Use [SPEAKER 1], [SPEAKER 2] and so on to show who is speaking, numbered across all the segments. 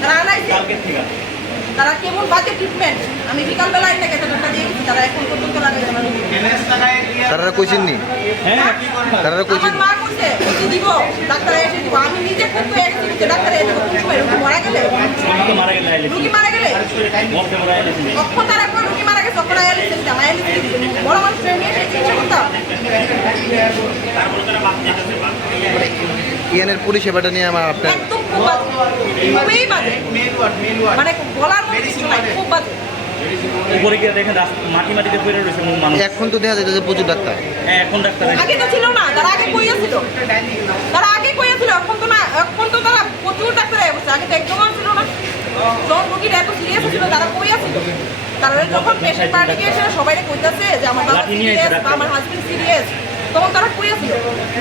[SPEAKER 1] তারা আনাইছে তারা কেমন বাজে ট্রিটমেন্ট আমি বিকালবেলা টাকা দিয়ে তারা এখন পর্যন্ত হ্যাঁ।
[SPEAKER 2] তারা কইছেন তারা কইছেন
[SPEAKER 1] মা কিছু দিব ডাক্তার এসে দিব। আমি নিজে এসে দিব ডাক্তার এসে মারা গেলে? রুগী মারা গেলে কখন তারা কোন রুগী মারা গেছে? কখন বড় মানুষ নিয়ে এসে চিকিৎসা
[SPEAKER 2] মানে পরিষেবাটা নিয়ে আমার আপনার
[SPEAKER 1] একদম খুব বাজে। খুবই বাজে। মানে বলার মতো কিছু নাই খুব বাজে।
[SPEAKER 3] উপরে গিয়ে দেখেন মাটি মাটিতে পড়ে রয়েছে মানুষ।
[SPEAKER 2] এখন তো দেখা যাচ্ছে প্রচুর ডাক্তার।
[SPEAKER 3] হ্যাঁ এখন ডাক্তার
[SPEAKER 1] আগে তো ছিল না তারা আগে কইয়াছিল তারা আগে কইয়াছিল এখন তো না এখন তো তারা প্রচুর ডাক্তার হয়ে বসে আগে তো একদম ছিল না। যখন এত সিরিয়াস ছিল তারা তারা যখন পেশেন্ট পার্টিকে এসে সবাই কইতাছে যে আমার বাবা সিরিয়াস আমার হাজবেন্ড সিরিয়াস তখন তারা কইয়াছিল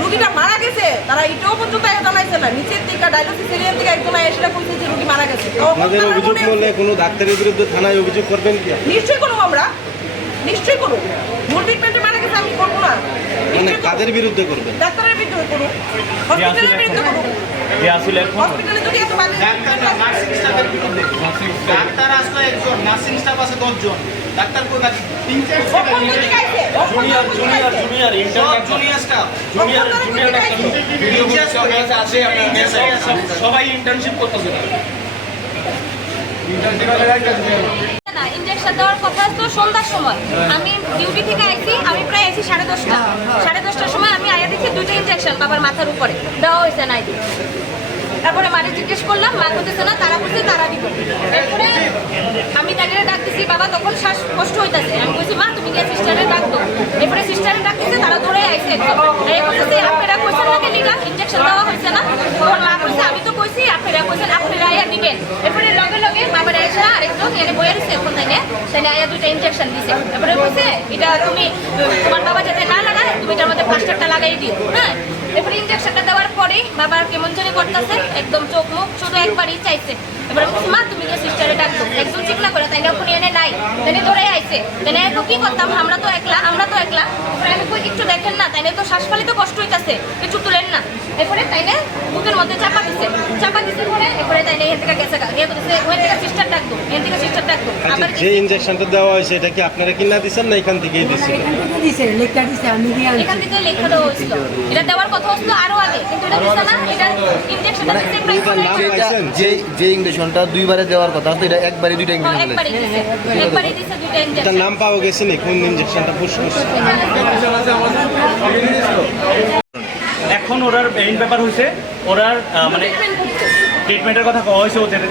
[SPEAKER 1] রুগীটা মারা গেছে তারা এটাও পর্যন্ত জানাইছে না। নিচের থেকে ডায়ালিসিস এরিয়া থেকে একজন এসে কইছে যে রুগী মারা গেছে।
[SPEAKER 4] আপনাদের অভিযোগ করলে কোনো ডাক্তারের বিরুদ্ধে থানায় অভিযোগ করবেন কি?
[SPEAKER 1] নিশ্চয়ই করব আমরা। নিশ্চয়ই করব ভুল ট্রিটমেন্টে মারা গেছে আমি করব না।
[SPEAKER 4] মানে কাদের বিরুদ্ধে করবেন?
[SPEAKER 1] ডাক্তারের বিরুদ্ধে করুন হসপিটালের বিরুদ্ধে
[SPEAKER 3] এখন
[SPEAKER 1] হসপিটালে যদি এত বাজে
[SPEAKER 5] ডাক্তার না নার্সিং স্টাফের বিরুদ্ধে ডাক্তার আসলো একজন নার্সিং স্টাফ আছে দশজন। ডাক্তার কোন আছে তিন junior junior junior inter junior staff junior junior? Doctor আছে আপনার মেসে সবাই ইন্টার্নশিপ করতেছে
[SPEAKER 6] না। ইঞ্জেকশন দেওয়ার কথা তো সন্ধ্যার সময়। আমি ডিউটি থেকে আইছি আমি প্রায় আইছি সাড়ে দশটা। সাড়ে দশটার সময় আমি আয়া দেখি দুটো ইঞ্জেকশন বাবার মাথার উপরে। দেওয়া হয়েছে নাই। তারপরে মারে জিজ্ঞেস করলাম, মা করতেছে না, তারা বলছে তারা দিব। এরপরে আমি তাকে ডাকতেছি, বাবা তখন শ্বাস কষ্ট হইতাছে। আমি বলছি মা, তুমি গিয়ে সিস্টারে ডাকতো এরপরে সিস্টারে ডাকতেছে তারা ধরে বলতেছে আপনারা কইছেন না কেন ইঞ্জেকশন দেওয়া হয়েছে না? তখন মা কইছে, আমি তো কইছি আপনারা কইছেন আপনারা আয়া দিবেন এরপরে লগে লগে বাবার এসে আরেকজন এনে রয়েছে এখন তাই তাই আয়া দুইটা ইঞ্জেকশন দিছে। এরপরে কইছে, এটা তুমি, তোমার বাবা যাতে না লাগায়, তুমি এটার মধ্যে প্লাস্টারটা লাগাই দিও। হ্যাঁ? পরেই বাবার কেমন জানি করতেছে, একদম চোখ মুখ শুধু একবারই চাইছে। এবারে মা, তুমি যে সিস্টারে ডাকতো একদম চিকনা করে তাই না ওখানে এনে নাই। তাই ধরে আইছে। তাই তো কি করতাম, আমরা তো একলা, আমরা তো একলা। এরপরে একটু দেখেন না তাই তো শ্বাসফালি তো কষ্ট হইতাছে কিছু তুলেন না। এরপরে তাই না বুকের মধ্যে চাপা দিছে। চাপা দিছে পরে, এরপরে তাই না এখান থেকে গেছে গিয়ে সিস্টার ডাকতো এখান থেকে সিস্টার ডাকতো
[SPEAKER 4] আচ্ছা
[SPEAKER 6] আবার
[SPEAKER 4] যে ইনজেকশনটা দেওয়া হয়েছে এটা কি আপনারা কিনা দিচ্ছেন না এখান থেকেই দিচ্ছেন
[SPEAKER 7] দিছে লেখা দিছে আমি আনছি।
[SPEAKER 6] এখান থেকে লেখা দেওয়া হয়েছিল। এটা দেওয়ার কথা হচ্ছিল আরও আগে কিন্তু এটা দিছে না এটা ইনজেকশনটা দিছে প্রায়
[SPEAKER 2] যে যে ইঞ্জেকশনটা দুইবারে দেওয়ার কথা তো এটা একবারে দুইটা
[SPEAKER 6] হ্যাঁ,
[SPEAKER 2] ইঞ্জেকশন
[SPEAKER 6] একবারই দিছে। একবারই দিছে দুইটা ইনজেকশন
[SPEAKER 4] নাম পাওয়া গেছে নি কোন ইনজেকশনটা পুশ করছে।
[SPEAKER 3] এখন ওরার মেইন ব্যাপার হয়েছে ওরার মানে ট্রিটমেন্টের কথা কওয়া হয়েছে ওদের।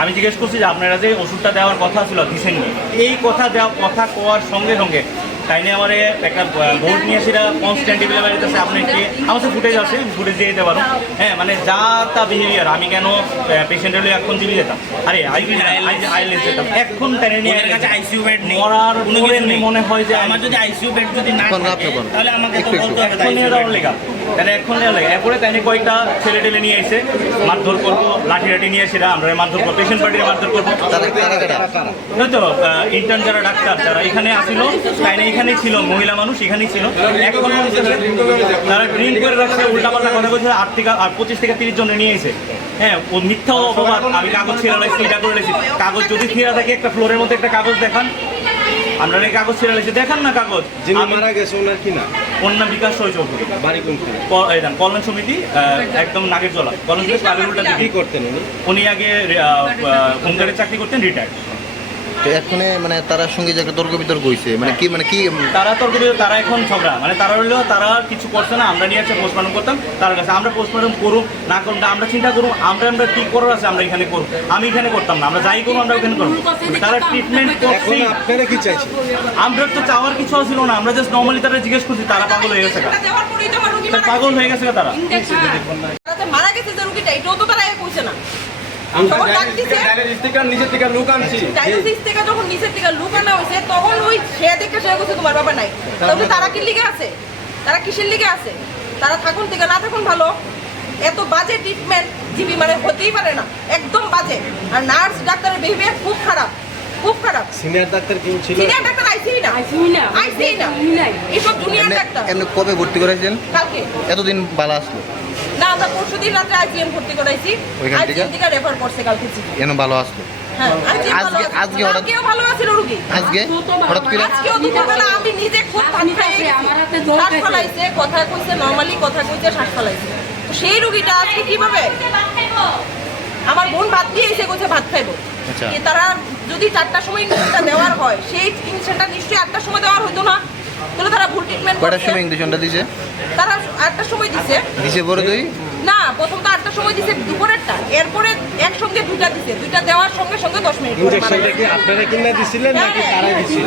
[SPEAKER 3] আমি জিজ্ঞেস করছি যে আপনারা যে ওষুধটা দেওয়ার কথা ছিল দিচ্ছেন এই কথা দেওয়া কথা কওয়ার সঙ্গে সঙ্গে তাই নিয়ে আমার একটা বোর্ড নিয়ে সেটা কনস্ট্যান্ট টেবিলে বাড়িতেছে আপনি কি আমার সাথে ফুটেজ আছে ফুটেজ দিয়ে দিতে পারো। হ্যাঁ মানে যা তা বিহেভিয়ার আমি কেন পেশেন্টের হলে এখন দিবি যেতাম? আরে আইলেন্স যেতাম। এখন তাই নিয়ে
[SPEAKER 5] কাছে ICU bed নেই।
[SPEAKER 3] মরার পরে মনে হয় যে
[SPEAKER 5] আমার যদি আইসিইউ বেড যদি না থাকে, তাহলে আমাকে তো। বলতে হবে
[SPEAKER 3] এখন নিয়ে যাওয়ার লেগা। তাহলে এখন নিয়ে লেগা। এরপরে তাই নিয়ে কয়েকটা ছেলে টেলে নিয়ে এসে মারধর করব লাঠি লাঠি নিয়ে এসে আমরা মারধর করব পেশেন্ট পার্টির মারধর করব। তো ইন্টার্ন যারা ডাক্তার যারা এখানে আসিল তাই না এখানেই ছিল মহিলা মানুষ এখানেই ছিল। এখন তারা ড্রিঙ্ক করে রাখছে উল্টাপাল্টা কথা বলছে আট থেকে আর পঁচিশ থেকে তিরিশ জন নিয়ে এসে। হ্যাঁ ও মিথ্যা অপবাদ আমি কাগজ ছিঁড়া লাগছি এটা করে রেখেছি। কাগজ যদি ছিঁড়া থাকে একটা ফ্লোরের মধ্যে একটা কাগজ দেখান। আমরা এই কাগজ ছিঁড়া লেগেছি দেখান না কাগজ।
[SPEAKER 4] যিনি মারা গেছে ওনার কি না
[SPEAKER 3] অন্য বিকাশ রয় চৌধুরী।
[SPEAKER 4] বাড়ি কোনখানে?
[SPEAKER 3] কল্যাণ সমিতি একদম নাগের জলা কল্যাণ সমিতি
[SPEAKER 4] কি করতেন উনি?
[SPEAKER 3] উনি আগে হোমগার্ডের চাকরি করতেন রিটায়ার্ড
[SPEAKER 2] তো এখানে মানে তার সঙ্গে যে একটা তর্ক বিতর্ক হয়েছে মানে কি মানে কি
[SPEAKER 3] তারা তর্ক দিয়ে তারা এখন ঝগড়া। মানে তারা হলো তারা কিছু করছে না আমরা নিয়ে এসে পোস্টমর্টম করতাম তার কাছে। আমরা পোস্টমর্টম করুক না করুন আমরা চিন্তা করুন আমরা আমরা কি করার আছে আমরা এখানে করুন আমি এখানে করতাম না আমরা যাই করব আমরা ওখানে করব তারা ট্রিটমেন্ট করছি।
[SPEAKER 4] আপনারা কি চাইছেন?
[SPEAKER 3] আমরা তো চাওয়ার কিছু ছিল না আমরা জাস্ট নর্মালি তারা জিজ্ঞেস করছি তারা পাগল হয়ে গেছে পাগল হয়ে গেছে তারা?
[SPEAKER 1] তারা মারা গেছে যে রুগীটা এটাও তো তারা কইছে না। তখন ডাক দিছে
[SPEAKER 4] নিচের থেকে লুক আনছি।
[SPEAKER 1] ডায়ালিসিস থেকে যখন নিচের থেকে লুক আনা হয়েছে তখন ওই সে দেখে সে কইছে তোমার বাবা নাই। তবে তারা কি লিগে আছে? তারা কিসের লিগে আছে? তারা থাকুন থেকে না থাকুন ভালো। এত বাজে ট্রিটমেন্ট জিবি মানে হতেই পারে না। একদম বাজে। আর নার্স ডাক্তারের বিহেভিয়ার খুব খারাপ। খুব খারাপ।
[SPEAKER 4] সিনিয়র ডাক্তার কেউ ছিল?
[SPEAKER 1] সিনিয়র ডাক্তার আইসি না।
[SPEAKER 7] আইসিই না।
[SPEAKER 1] আইসি না।
[SPEAKER 7] ICU
[SPEAKER 1] junior doctor.
[SPEAKER 2] এমনি কবে ভর্তি করেছেন?
[SPEAKER 1] কালকে।
[SPEAKER 2] এতদিন বালা আসলো।
[SPEAKER 1] না আমরা পরশু দিন রাত্রে আইসিএম ভর্তি করাইছি।
[SPEAKER 2] ওইখান থেকে?
[SPEAKER 1] রেফার করছে কালকে।
[SPEAKER 2] এন ভালো আসলো
[SPEAKER 1] হ্যাঁ, আজকে
[SPEAKER 2] আজকে
[SPEAKER 1] আছে।
[SPEAKER 2] হঠাৎ
[SPEAKER 1] ভালো আছিল রুগী।
[SPEAKER 2] আজকে? হঠাৎ করে?
[SPEAKER 1] আজকেও দুপুরবেলা আমি নিজে খুব ভাত খাইয়ে
[SPEAKER 7] আমার হাতে
[SPEAKER 1] শ্বাস ফলাইছে কথা কইছে নর্মালি কথা কইছে শ্বাস ফলাইছে। তো সেই রুগীটা আজকে কীভাবে? আমার বোন ভাত দিয়ে এসে কইছে ভাত খাইবো।
[SPEAKER 2] আচ্ছা।
[SPEAKER 1] তারা যদি চারটার সময় ইঞ্জেকশনটা দেওয়ার হয় সেই ইঞ্জেকশনটা নিশ্চয়ই আটটার সময় দেওয়ার হতো না? তাহলে তারা ভুল ট্রিটমেন্ট
[SPEAKER 2] কয়টার সময় ইঞ্জেকশনটা দিছে?
[SPEAKER 1] তারা আটটার সময় দিছে।
[SPEAKER 2] দিছে পরে তুই
[SPEAKER 1] না প্রথম তো আটটার সময় দিছে দুপুরেরটা। এরপরে একসঙ্গে দুইটা দিছে। দুইটা দেওয়ার সঙ্গে সঙ্গে দশ মিনিট
[SPEAKER 4] ইঞ্জেকশনটা কি আপনারা কিনা দিছিলেন নাকি
[SPEAKER 1] হ্যাঁ,
[SPEAKER 4] তারা
[SPEAKER 1] হ্যাঁ।
[SPEAKER 4] দিছিল?